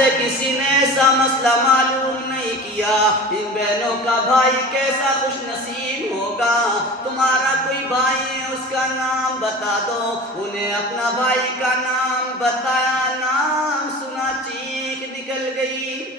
سے کسی نے ایسا مسئلہ معلوم نہیں کیا، ان بہنوں کا بھائی کیسا خوش نصیب ہوگا۔ تمہارا کوئی بھائی ہے، اس کا نام بتا دو۔ انہیں اپنا بھائی کا نام بتایا، نام سنا چیخ نکل گئی۔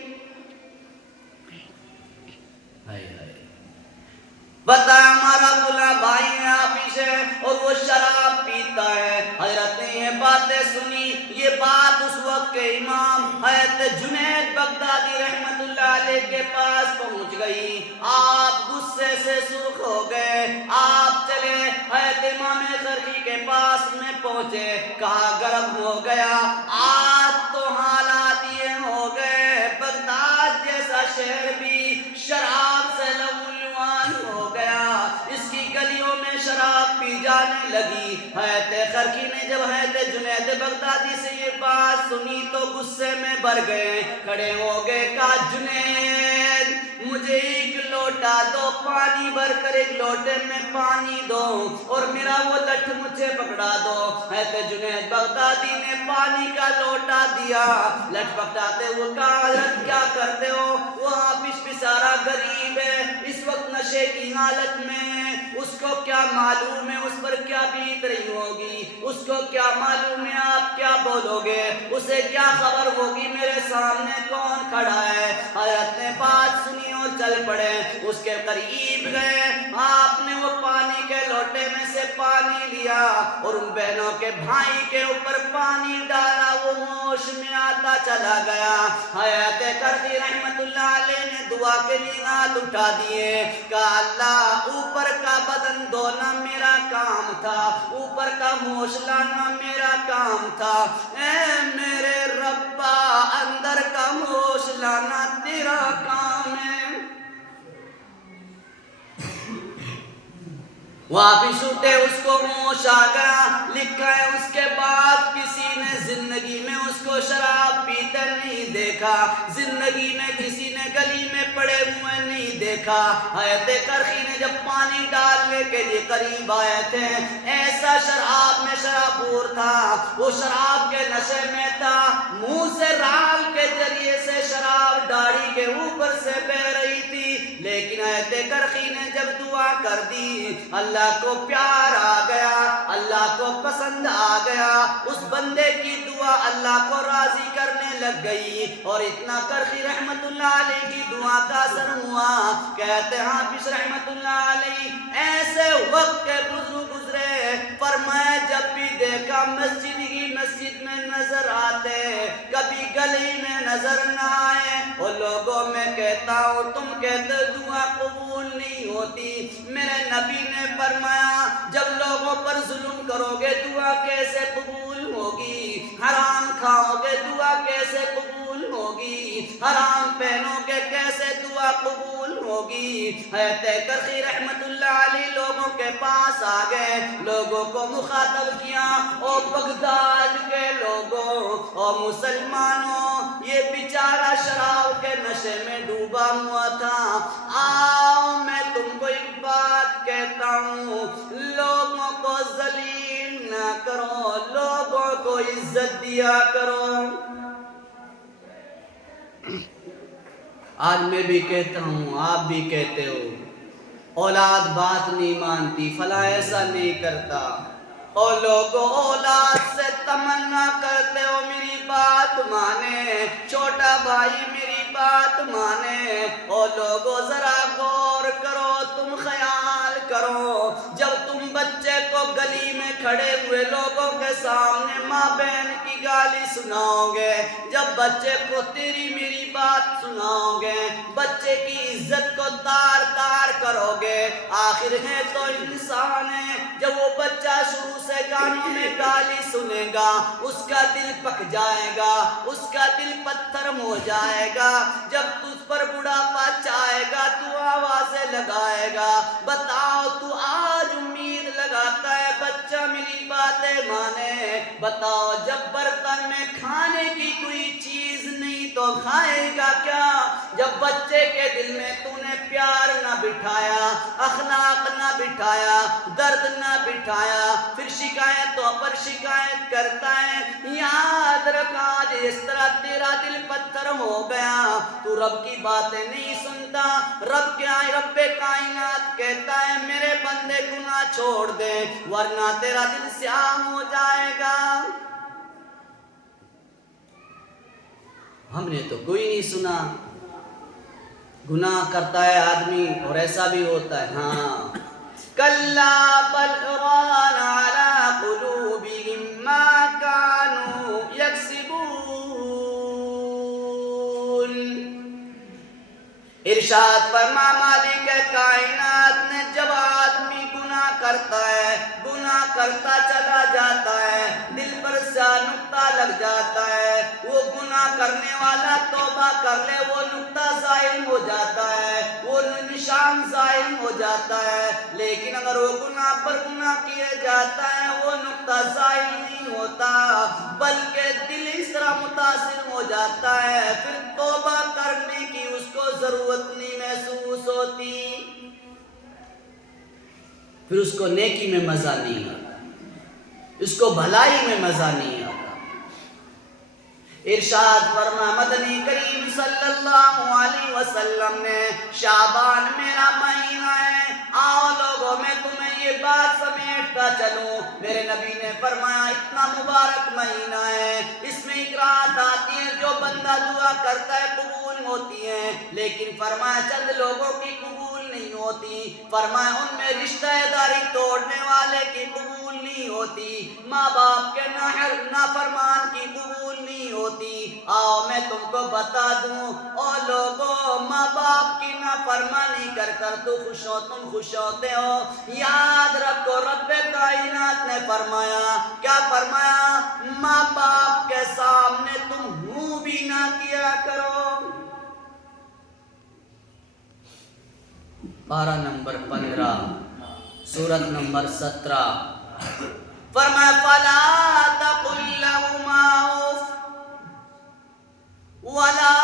بتایا ہمارا فلاں بھائی ہے، حافظ ہے، اور وہ شراب پیتا ہے۔ حضرت نے یہ باتیں سنی۔ یہ بات اس وقت کے امام حضرت جنید بغدادی رحمت اللہ علیہ کے پاس پہنچ گئی۔ آپ غصے سے سرخ ہو گئے۔ آپ چلے حضرت امام خرقی کے پاس میں پہنچے، کہا گرم ہو گیا، آج تو حالات یہ ہو گئے، بغداد جیسا شہر بھی شراب سے لہولہان ہو گیا، اس کی گلیوں میں شراب پی جانے لگی۔ حضرت خرقی نے جب حضرت جنید بغدادی سے یہ بات سنی تو غصے میں بھر گئے، کھڑے ہو گئے، کہا جنید مجھے ایک لوٹا دو، پانی بھر کر ایک لوٹے میں پانی دو، اور میرا وہ لٹھ مجھے پکڑا دو۔ حضرت جنید بغدادی نے پانی کا لوٹا دیا، لٹھ پکڑاتے ہوئے کہا حضرت کیا کرتے ہو؟ وہ حافظ بیچارہ غریب ہے، اس وقت نشے کی حالت میں ہے، اس کو کیا معلوم ہے اس پر کیا بیت رہی ہوگی، اس کو کیا معلوم ہے آپ کیا بولو گے، اسے کیا خبر ہوگی میرے سامنے کون کھڑا ہے۔ حضرت نے بات سنی اور چل پڑے، اس کے قریب گئے، آپ نے وہ پانی کے لوٹے میں سے پانی لیا اور ان بہنوں کے بھائی کے اوپر پانی ڈالا، وہ ہوش میں آتا چلا گیا۔ حضرت خرقی رحمت اللہ علیہ نے دعا کے لیے ہاتھ اٹھا دیے، کہا اللہ اوپر کا بدن دھونا میرا کام تھا، اوپر کا ہوش لانا میرا کام تھا، اے میرے ربا اندر کا ہوش لانا تیرا کام ہے۔ واپس اٹھے، اس کو ہوش آ گیا۔ لکھا ہے اس کے بعد کسی نے زندگی میں اس کو شراب پیتے نہیں دیکھا، زندگی میں کسی نے گلی میں پڑے ہوئے نہیں دیکھا۔ حضرت خرقی نے جب پانی ڈالنے کے لیے قریب آئے تھے، ایسا شراب میں شرابور تھا، وہ شراب کے نشے میں تھا، منہ سے رال کے ذریعے سے شراب داڑھی کے اوپر سے بہ رہی تھی، لیکن حضرت خرقی نے جب دعا کر دی، اللہ کو پیار آ گیا، اللہ کو پسند آ گیا، اس بندے کی دعا اللہ کو راضی کرنے لگ گئی، اور اتنا خرقی رحمت اللہ علیہ کی دعا کا اثر ہوا۔ کہتے ہیں حافظ رحمت اللہ علیہ ایسے وقت کے بزرگ گزرے، فرمایا جب بھی دیکھا مسجد ہی مسجد میں نظر آتے، کبھی گلی میں نظر نہ آئے، اور لوگوں میں کہتا ہوں تم کہتے دعا قبول نہیں ہوتی، میرے نبی نے فرمایا جب لوگوں پر ظلم کرو گے دعا کیسے قبول ہوگی، حرام کھاؤ گے دعا کیسے قبول ہوگی، حرام پہنو گے کیسے دعا قبول ہوگی۔ حضرت خرقی رحمت اللہ علیہ لوگوں کے پاس آ گئے، لوگوں کو مخاطب کیا، او بغداد کے لوگوں، او مسلمانوں، یہ بیچارہ شراب کے نشے میں ڈوبا ہوا تھا، آؤ میں تم کو ایک بات کہتا ہوں، لوگوں کو ذلیل نہ کرو، لوگوں کو عزت دیا کرو۔ آج میں بھی کہتا ہوں، آپ بھی کہتے ہو، اولاد بات نہیں مانتی، فلاں ایسا نہیں کرتا، اور لوگوں اولاد سے تمنا کرتے ہو میری بات مانے، چھوٹا بھائی میری بات مانے، اور لوگوں ذرا غور کرو، تم خیال کرو، جب تم بچے کو گلی میں کھڑے ہوئے لوگوں کے سامنے ماں بہن کی گالی سناؤ گے، جب بچے کو تیری میری بات سناؤ گے، بچے کی عزت کو تار تار کرو گے، آخر ہے تو انسان ہے، جب وہ بچہ شروع سے گانوں میں گالی سنے گا اس کا دل پک جائے گا، اس کا دل پتھر ہو جائے گا، جب تجھ پر بڑھاپا چاہے گا تو آوازیں لگائے گا، بتاؤ تو آج امید لگاتا ہے بچہ میری باتیں مانے، بتاؤ جب برتن میں کھانے کی کوئی چیز نہیں تو کھائے گا کیا، جب بچے کے دل میں تو نے پیار نہ بٹھایا، اخلاق نہ بٹھایا، درد نہ بٹھایا، پھر شکایتوں پر شکایت کرتا ہے، یاد رکھ آج اس طرح تیرا دل پتھر پتھر ہو گیا، تو رب کی باتیں نہیں سنتا۔ رب کیا ہے؟ رب کائنات کہتا ہے میرے بندے گناہ چھوڑ دے ورنہ تیرا دل سیاہ ہو جائے گا۔ ہم نے تو کوئی نہیں سنا، گناہ کرتا ہے آدمی اور ایسا بھی ہوتا ہے۔ ہاں کلا بل ران علی قلوبہم ما کانوا یکسبون۔ ارشاد فرما مالک کائنات نے جب آدمی گناہ کرتا ہے، گناہ کرتا چلا جاتا ہے، دل پر سا نقطہ لگ جاتا ہے، وہ گناہ کرنے والا توبہ کر لے وہ نقطہ زائل ہو جاتا ہے، وہ نشان زائل ہو جاتا ہے، لیکن اگر وہ گناہ پر گناہ کیے جاتا ہے وہ نقطہ زائل نہیں ہوتا بلکہ دل اس طرح متاثر ہو جاتا ہے، پھر توبہ کرنے کی اس کو ضرورت نہیں محسوس ہوتی، پھر اس کو نیکی میں مزہ نہیں آتا، اس کو بھلائی میں مزہ نہیں آتا۔ ارشاد فرما مدنی کریم صلی اللہ علیہ وسلم نے شعبان میرا مہینہ ہے، آؤ لوگوں میں تمہیں یہ بات سمیٹتا چلوں، میرے نبی نے فرمایا اتنا مبارک مہینہ ہے، اس میں اقرات آتی ہیں جو بندہ دعا کرتا ہے قبول ہوتی ہیں، لیکن فرمایا چند لوگوں کی قبول نہیں ہوتی، فرمایا ان میں رشتہ داری توڑنے والے کی قبول نہیں ہوتی، ماں باپ کے نافرمان کی قبول نہیں ہوتی۔ آؤ میں تم کو بتا دوں او لوگوں، ماں باپ کی نافرمانی کر کر تم خوش ہوتے ہو، یاد رکھو رب کائنات نے فرمایا، کیا فرمایا؟ ماں باپ کے سامنے تم منہ بھی نہ کیا کرو۔ پارہ نمبر 15 سورت نمبر 17 فرمایا فَلَا تَقُلْ لَهُمَا اُفٍّ وَلَا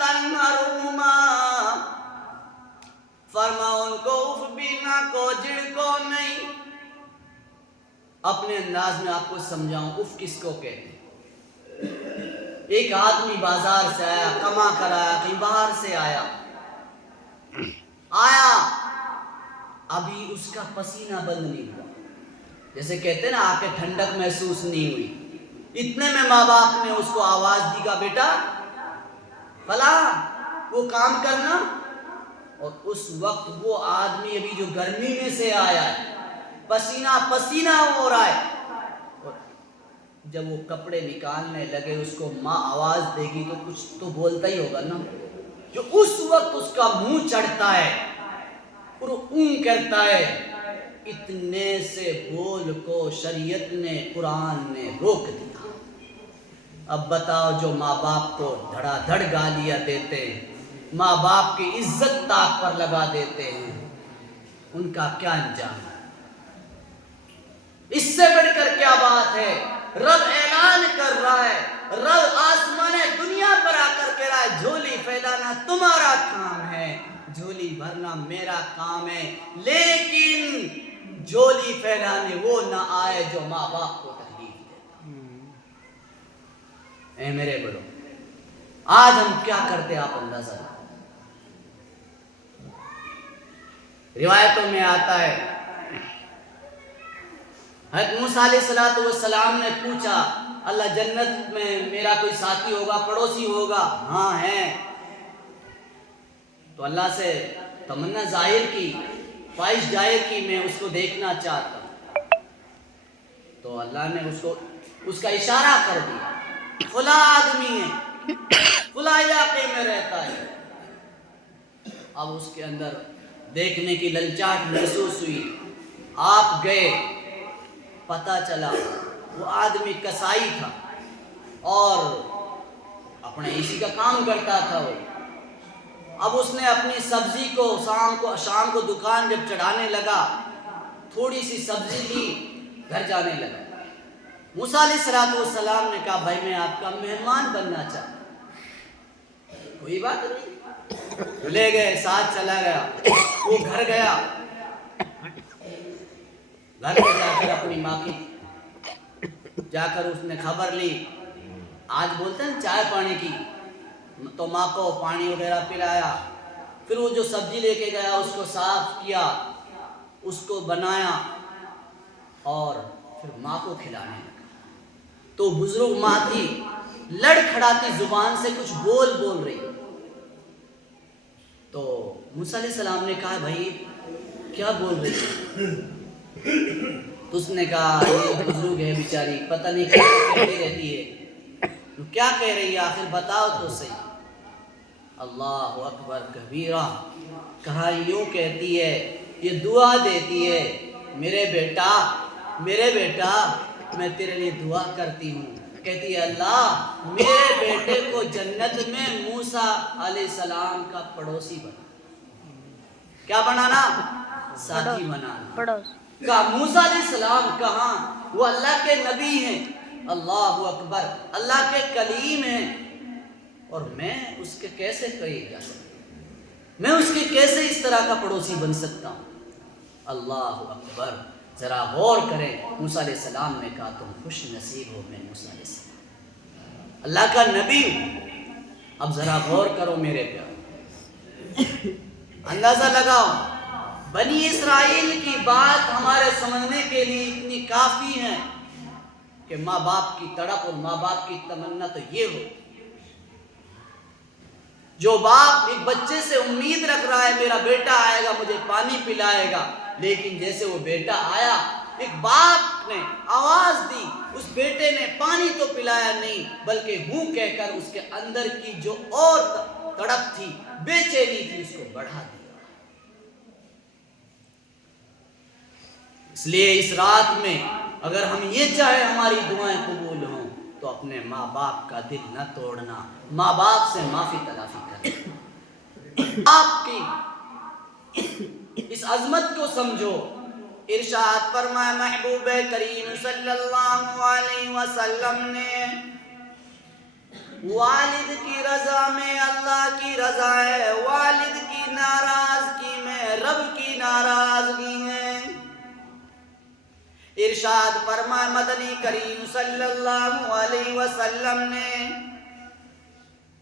تَنْهَرْهُمَا، فرما ان کو اف بھی نہ کو جھڑکو نہیں۔ اپنے انداز میں آپ کو سمجھاؤں اف کس کو کہتے ہیں؟ ایک آدمی بازار سے آیا، کما کر آیا، کہیں باہر سے آیا، ابھی اس کا پسینہ بند نہیں ہوا، جیسے کہتے ہیں نا آ کے ٹھنڈک محسوس نہیں ہوئی، اتنے میں ماں باپ نے اس کو آواز دی کہ بیٹا فلاں وہ کام کرنا، اور اس وقت وہ آدمی ابھی جو گرمی میں سے آیا ہے پسینہ پسینہ ہو رہا ہے، اور جب وہ کپڑے نکالنے لگے اس کو ماں آواز دے گی تو کچھ تو بولتا ہی ہوگا نا، جو اس وقت اس کا منہ چڑھتا ہے اور اون کرتا ہے، اتنے سے بول کو شریعت نے قرآن نے روک دیا۔ اب بتاؤ جو ماں باپ کو دھڑا دھڑ گالیاں دیتے ہیں، ماں باپ کی عزت طاق پر لگا دیتے ہیں، ان کا کیا انجام ہے؟ اس سے بڑھ کر کیا بات ہے؟ رب اعلان کر رہا ہے، رب آسمان دنیا پر آ کر کہہ رہا ہے جھولی پھیلانا تمہارا کام ہے، جھولی بھرنا میرا کام ہے، لیکن جھولی پھیلانے وہ نہ آئے جو ماں باپ کو تکلیف دیتا۔ اے میرے بڑوں، آج ہم کیا کرتے آپ اندازہ لگائیں۔ روایتوں میں آتا ہے حضرت موسیٰ علیہ السلام نے پوچھا اللہ جنت میں میرا کوئی ساتھی ہوگا، پڑوسی ہوگا؟ ہاں ہے۔ تو اللہ سے تمنا ظاہر کی، خواہش ظاہر کی میں اس کو دیکھنا چاہتا ہوں، تو اللہ نے اس کا اشارہ کر دیا، فلاں آدمی ہے، فلاں علاقے میں رہتا ہے۔ اب اس کے اندر دیکھنے کی للچاہٹ محسوس ہوئی، آپ گئے، پتہ چلا وہ آدمی کسائی تھا اور اپنے اسی کا کام کرتا تھا وہ۔ اب اس نے اپنی سبزی کو شام کو دکان جب چڑھانے لگا، تھوڑی سی سبزی لی، گھر جانے لگا۔ موسیٰ علیہ السلام نے کہا بھائی میں آپ کا مہمان بننا چاہتا ہوں، کوئی بات نہیں، لے گئے، ساتھ چلا گیا، وہ گھر گیا، گھر پہ جا کر اپنی ماں کی جا کر اس نے خبر لی، آج بولتے ہیں چائے پانی کی، تو ماں کو پانی وغیرہ پلایا، پھر وہ جو سبزی لے کے گیا اس کو صاف کیا، اس کو بنایا اور پھر ماں کو کھلانے لگا۔ تو بزرگ ماں تھی، لڑکھڑاتی زبان سے کچھ بول رہی۔ تو موسیٰ علیہ السلام نے کہا بھائی کیا بول رہی ہے؟ تو اس نے کہا یہ بزرگ ہے بیچاری، پتہ نہیں کیا کہتی رہتی ہے، تو کیا کہہ رہی ہے آخر بتاؤ تو صحیح۔ اللہ اکبر کبیرہ، کہا یوں کہتی ہے، یہ دعا دیتی ہے، میرے بیٹا میں تیرے لیے دعا کرتی ہوں، کہتی ہے اللہ میرے بیٹے کو جنت میں موسیٰ علیہ السلام کا پڑوسی بنا۔ کیا بنانا؟ ساتھی بنانا۔ کہا موسیٰ علیہ السلام کہاں؟ وہ اللہ کے نبی ہیں، اللہ اکبر، اللہ کے کلیم ہیں، اور میں اس کے کیسے قریب جا سکتا ہوں؟ میں اس کے کیسے اس طرح کا پڑوسی بن سکتا ہوں؟ اللہ اکبر، ذرا غور کریں۔ موسیٰ علیہ السلام نے کہا تم خوش نصیب ہو، میں موسیٰ علیہ السلام اللہ کا نبی ہوں۔ اب ذرا غور کرو میرے پیارے، اندازہ لگاؤ، بنی اسرائیل کی بات ہمارے سمجھنے کے لیے اتنی کافی ہے کہ ماں باپ کی تڑپ اور ماں باپ کی تمنا تو یہ ہو، جو باپ ایک بچے سے امید رکھ رہا ہے میرا بیٹا آئے گا مجھے پانی پلائے گا، لیکن جیسے وہ بیٹا آیا ایک باپ نے آواز دی، اس بیٹے نے پانی تو پلایا نہیں بلکہ ہوں کہہ کر اس کے اندر کی جو اور تڑپ تھی، بے چینی تھی، اس کو بڑھا دیا۔ اس لیے اس رات میں اگر ہم یہ چاہے ہماری دعائیں قبول ہوں تو اپنے ماں باپ کا دل نہ توڑنا، ماں باپ سے معافی تلافی کرنا۔ آپ کی اس عظمت کو سمجھو۔ ارشاد فرمایا محبوب کریم صلی اللہ علیہ وسلم نے، والد کی رضا میں اللہ کی رضا ہے، والد کی ناراضگی میں رب کی ناراضگی ہے۔ ارشاد فرمایا مدنی کریم صلی اللہ علیہ وسلم نے،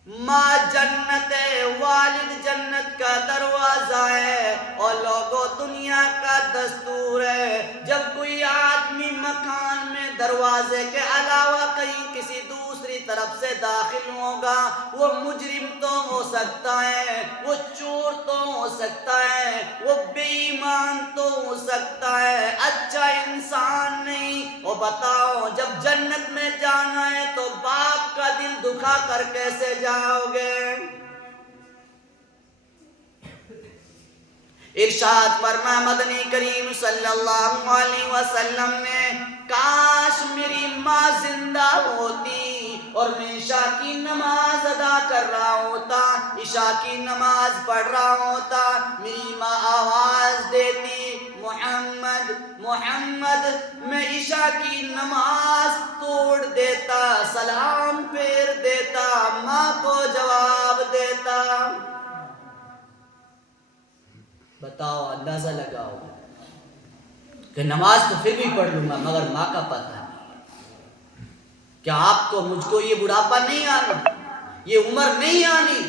ماں جنت ہے، والد جنت کا دروازہ ہے، اور لوگوں دنیا کا دستور ہے جب کوئی آدمی مکان میں دروازے کے علاوہ کہیں کسی دوسری طرف سے داخل ہوگا، وہ مجرم تو ہو سکتا ہے، وہ چور تو ہو سکتا ہے، وہ بے ایمان تو ہو سکتا ہے، اچھا انسان نہیں۔ اور بتاؤ جب جنت میں جانا ہے تو باپ کا دل دکھا کر کیسے جاؤ گے؟ ارشاد فرمایا مدنی کریم صلی اللہ علیہ وسلم نے، کاش میری ماں زندہ ہوتی اور میں عشاء کی نماز ادا کر رہا ہوتا، عشاء کی نماز پڑھ رہا ہوتا، میری ماں آواز دیتی محمد محمد، میں عشاء کی نماز توڑ دیتا، سلام پھیر دیتا، ماں کو جواب دیتا۔ بتاؤ، اندازہ لگاؤ کہ نماز تو پھر بھی پڑھ لوں گا مگر ماں کا پتہ نہیں۔ کیا آپ کو مجھ کو یہ بڑھاپا نہیں آنا، یہ عمر نہیں آنی؟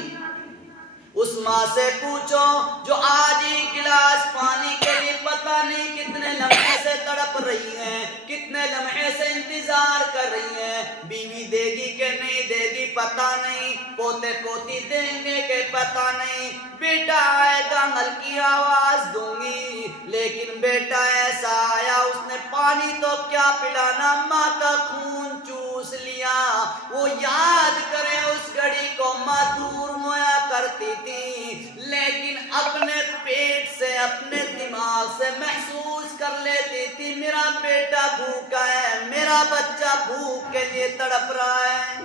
اس ماں سے پوچھو جو آج ہی گلاس پانی کے لیے پتہ نہیں کتنے لمحے سے تڑپ رہی ہیں، کتنے لمحے سے انتظار کر رہی ہیں، بیوی دے گی کہ نہیں دے گی پتہ نہیں، پوتے پوتی دیں گے کہ پتہ نہیں، بیٹا آئے گا نل کی آواز دوں گی، لیکن بیٹا ایسا آیا اس نے پانی تو کیا پلانا، ماں کا خون چوس لیا۔ وہ یاد کرے اس گھڑی کو، ماں دور مویا کرتی تھی لیکن اپنے پیٹ سے اپنے دماغ سے محسوس کر لیتی تھی میرا بیٹا بھوکا ہے، میرا بچہ بھوک کے لیے تڑپ رہا ہے۔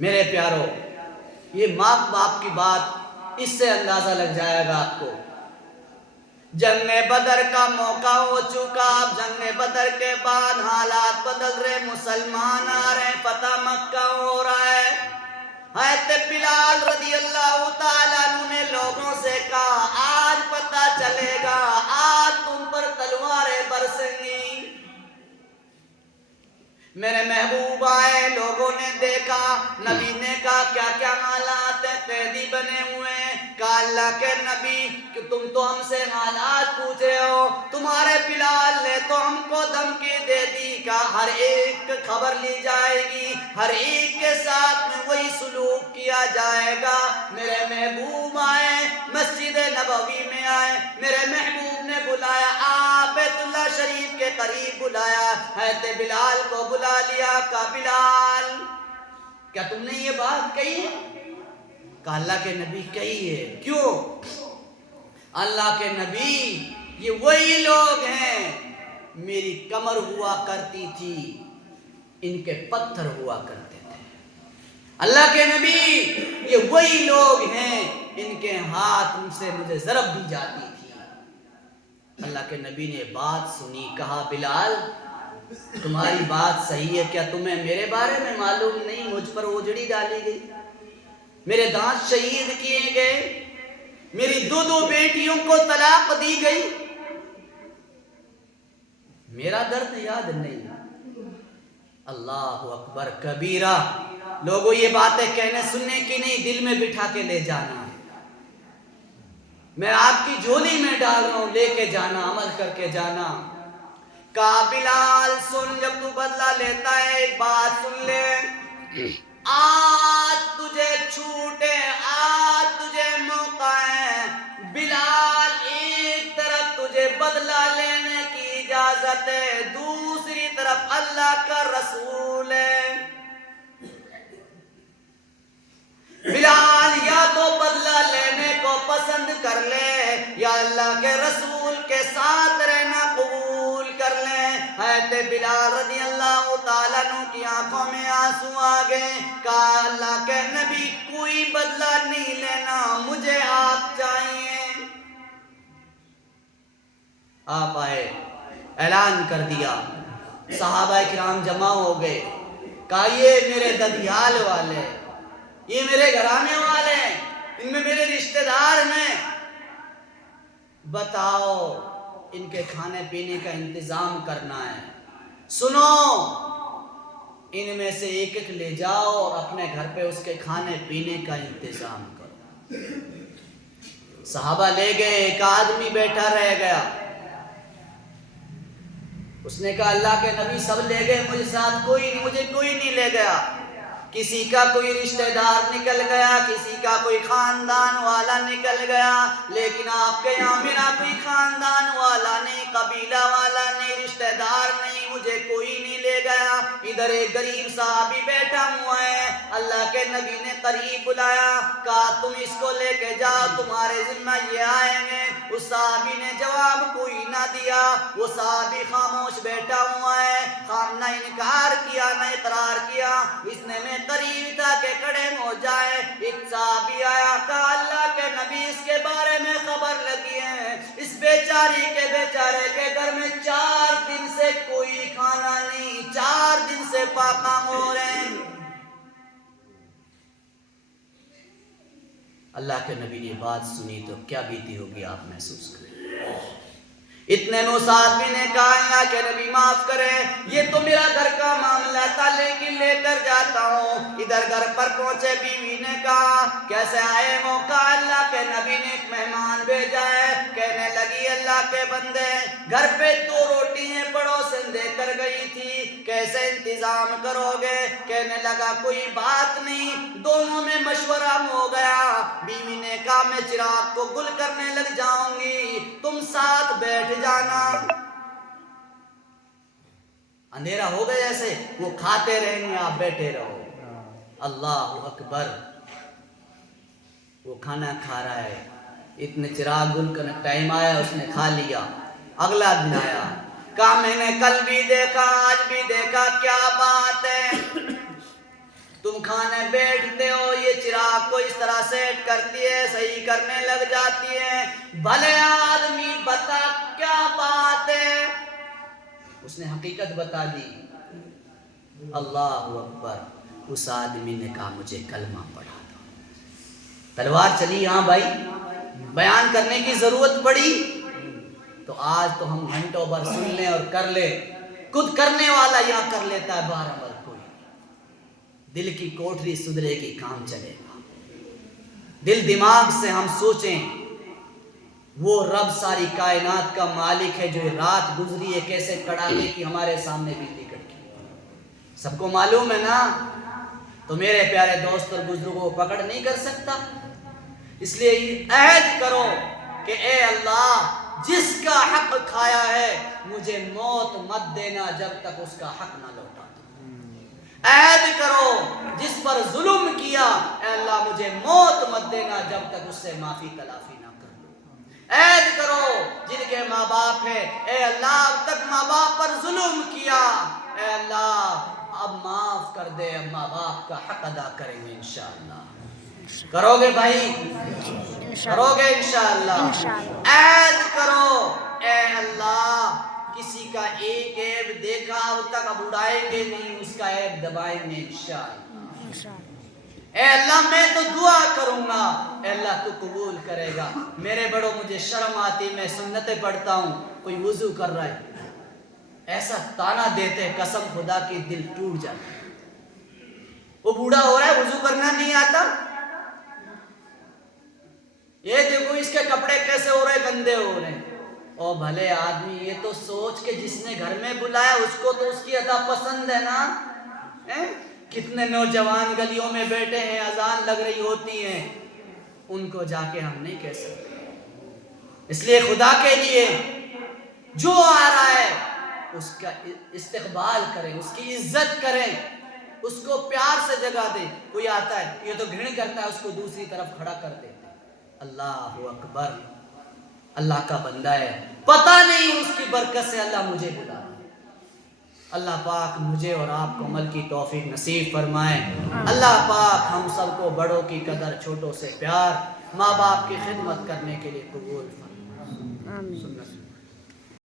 میرے پیارو، یہ ماں باپ کی بات، اس سے اندازہ لگ جائے گا آپ کو۔ جنگ بدر کا موقع ہو چکا، اب جنگ بدر کے بعد حالات بدل رہے، مسلمان آ رہے، فتح مکہ ہو رہا ہے۔ حضرت بلال رضی اللہ تعالیٰ عنہ نے لوگوں سے کہا آج پتہ چلے گا، آج تم پر تلواریں برسیں گی۔ میرے محبوب آئے، لوگوں نے دیکھا، نبی نے کہا کیا کیا حالات قیدی بنے ہوئے ہیں؟ کہا اللہ کے نبی کہ تم تو ہم سے حالات پوچھ رہے ہو، تمہارے بلال نے تو ہم کو دھمکی دے دی، کہا ہر ایک خبر لی جائے گی، ہر ایک کے ساتھ میں وہی سلوک کیا جائے گا۔ میرے محبوب آئے، مسجد نبوی میں آئے، میرے محبوب نے بلایا، آپ بیت اللہ شریف کے قریب بلایا، حضرت بلال کو بلا لیا، کہا بلال کیا تم نے یہ بات کہی ہے؟ کہا اللہ کے نبی کہی ہے۔ کیوں؟ اللہ کے نبی یہ وہی لوگ ہیں، میری کمر ہوا کرتی تھی، ان کے پتھر ہوا کرتے تھے۔ اللہ کے نبی یہ وہی لوگ ہیں، ان کے ہاتھ ان سے مجھے ضرب دی جاتی تھی۔ اللہ کے نبی نے بات سنی، کہا بلال تمہاری بات صحیح ہے، کیا تمہیں میرے بارے میں معلوم نہیں مجھ پر اجڑی ڈالی گئی، میرے دانت شہید کیے گئے، میری دو بیٹیوں کو طلاق دی گئی، میرا درد یاد نہیں؟ اللہ اکبر کبیرہ۔ لوگوں یہ باتیں کہنے سننے کی نہیں، دل میں بٹھا کے لے جانا، میں آپ کی جھولی میں ڈال رہا ہوں، لے کے جانا، عمل کر کے جانا۔ کہا بلال سن، جب تو بدلہ لیتا ہے ایک بات سن لے، آج تجھے چھوٹے، آج تجھے موقع ہے بلال، ایک طرف تجھے بدلہ لینے کی اجازت ہے، دوسری طرف اللہ کا رسول ہے۔ بلال یا تو بدلہ لینے کو پسند کر لے، یا اللہ کے رسول کے ساتھ رہنا قبول کر لے۔ حضرت بلال رضی اللہ تعالیٰ عنہ کی آنکھوں میں آنسو آ گئے، کہا اللہ کے نبی کوئی بدلہ نہیں لینا، مجھے آپ چاہیے۔ آپ آئے، اعلان کر دیا، صحابہ کرام جمع ہو گئے، کہا یہ میرے ددیال والے، یہ میرے گھرانے والے ہیں، ان میں میرے رشتہ دار ہیں، بتاؤ ان کے کھانے پینے کا انتظام کرنا ہے، سنو ان میں سے ایک ایک لے جاؤ اور اپنے گھر پہ اس کے کھانے پینے کا انتظام کرو۔ صحابہ لے گئے، ایک آدمی بیٹھا رہ گیا، اس نے کہا اللہ کے نبی سب لے گئے، مجھے ساتھ مجھے کوئی نہیں لے گیا، کسی کا کوئی رشتہ دار نکل گیا، کسی کا کوئی خاندان والا نکل گیا، لیکن آپ کے یہاں میرا کوئی خاندان والا نہیں، قبیلہ والا نہیں، رشتہ دار نہیں، مجھے کوئی نہیں لے گیا۔ ادھر ایک غریب صحابی بیٹھا ہوا ہے، اللہ کے نبی نے قریب بلایا، کہا تم اس کو لے کے جاؤ، تمہارے ذمہ یہ آئیں گے۔ اس صحابی نے جواب کوئی نہ دیا، وہ صحابی خاموش بیٹھا ہوا ہے، نہ انکار کیا نہ اقرار کیا۔ اس نے میں قریب تھا کہ کھڑے ہو جائے، ایک صحابی آیا، کہا اللہ کے نبی اس کے بارے میں خبر لگی ہے، اس بیچاری کے بیچارے کے گھر میں 4 دن سے کوئی کھانا نہیں، 4 دن سے پاکام ہو رہے ہیں۔ اللہ کے نبی نے بات سنی تو کیا بیتی ہوگی آپ محسوس کریں۔ اتنے میں اس آدمی نے کہا اللہ کے نبی معاف کریں، یہ تو میرا گھر کا معاملہ تھا لیکن لے کر جاتا ہوں۔ ادھر گھر پر پہنچے، بیوی نے کہا کیسے آئے ہو؟ کہا اللہ کے نبی نے ایک مہمان بھیجا ہے۔ کہنے لگی اللہ کے بندے گھر پہ 2 روٹیاں پڑوسن دے کر گئی تھی، کیسے انتظام کرو گے؟ کہنے لگا کوئی بات نہیں، دونوں میں مشورہ ہو گیا۔ بیوی نے کہا میں چراغ کو گل کرنے لگ جاؤں گی، تم ساتھ بیٹھ جانا۔ اندھیرا ہو گیا، جیسے وہ کھاتے رہیں گے آپ بیٹھے رہو۔ اللہ اکبر، وہ کھانا کھا رہا ہے، اتنے چراغ گل کا ٹائم آیا، اس نے کھا لیا۔ اگلا دن آیا، کہا میں نے کل بھی دیکھا آج بھی دیکھا، کیا بات ہے؟ تم کھانے بیٹھتے ہو، یہ چراغ کو اس طرح سیٹ کرتی ہے، صحیح کرنے لگ جاتی ہے، بھلے آدمی بتا کیا بات ہے؟ اس نے حقیقت بتا دی۔ اللہ اکبر، اس آدمی نے کہا مجھے کلمہ پڑھا دو۔ تلوار چلی، ہاں بھائی بیان کرنے کی ضرورت پڑی تو آج تو ہم گھنٹوں بھر سن لیں اور کر لیں، خود کرنے والا یہاں کر لیتا ہے، باہر عمل کوئی نہیں۔ دل کی کوٹری سدھرے گی، کام چلے گا۔ دل دماغ سے ہم سوچیں، وہ رب ساری کائنات کا مالک ہے جو رات گزری ہے کیسے کڑاکے کی ہمارے سامنے بجلی کڑکی، سب کو معلوم ہے نا؟ تو میرے پیارے دوست اور بزرگوں کو پکڑ نہیں کر سکتا۔ اس لیے عہد کرو کہ اے اللہ جس کا حق کھایا ہے مجھے موت مت دینا جب تک اس کا حق نہ لوٹا دو۔ عہد کرو جس پر ظلم کیا اے اللہ مجھے موت مت دینا جب تک اس سے معافی تلافی نہ کر لو۔ عہد کرو جن کے ماں باپ ہیں اے اللہ اب تک ماں باپ پر ظلم کیا، اے اللہ اب معاف کر دے، اب ماں باپ کا حق ادا کریں گے انشاءاللہ۔ کرو گے بھائی؟ کرو گے انشاءاللہ؟ عہد کرو اے اللہ کسی کا ایک عیب دیکھا اب تک اب اڑائیں گے نہیں، اس کا عیب دبائیں گے انشاءاللہ۔ اے اللہ میں تو دعا کروں گا، اے اللہ تو قبول کرے گا۔ میرے بڑوں مجھے شرم آتی، میں سنتیں پڑھتا ہوں، کوئی وضو کر رہا ہے ایسا تانا دیتے قسم خدا کی دل ٹوٹ جاتا ہے۔ وہ بوڑھا ہو رہا ہے وضو کرنا نہیں آتا، یہ دیکھو اس کے کپڑے کیسے ہو رہے گندے ہو رہے ہیں۔ او بھلے آدمی یہ تو سوچ کے جس نے گھر میں بلایا اس کو تو اس کی ادا پسند ہے نا۔ کتنے نوجوان گلیوں میں بیٹھے ہیں، اذان لگ رہی ہوتی ہیں، ان کو جا کے ہم نہیں کہہ سکتے۔ اس لیے خدا کے لیے جو آ رہا ہے اس کا استقبال کریں، اس کی عزت کریں، اس کو پیار سے جگہ دیں۔ کوئی آتا ہے یہ تو گھڑ کرتا ہے، اس کو دوسری طرف کھڑا کر دیتے۔ اللہ اکبر، اللہ کا بندہ ہے، پتہ نہیں اس کی برکت سے اللہ مجھے بلا۔ اللہ پاک مجھے اور آپ کو عمل کی توفیق نصیب فرمائے۔ اللہ پاک ہم سب کو بڑوں کی قدر، چھوٹوں سے پیار، ماں باپ کی خدمت کرنے کے لیے قبول فرمائے۔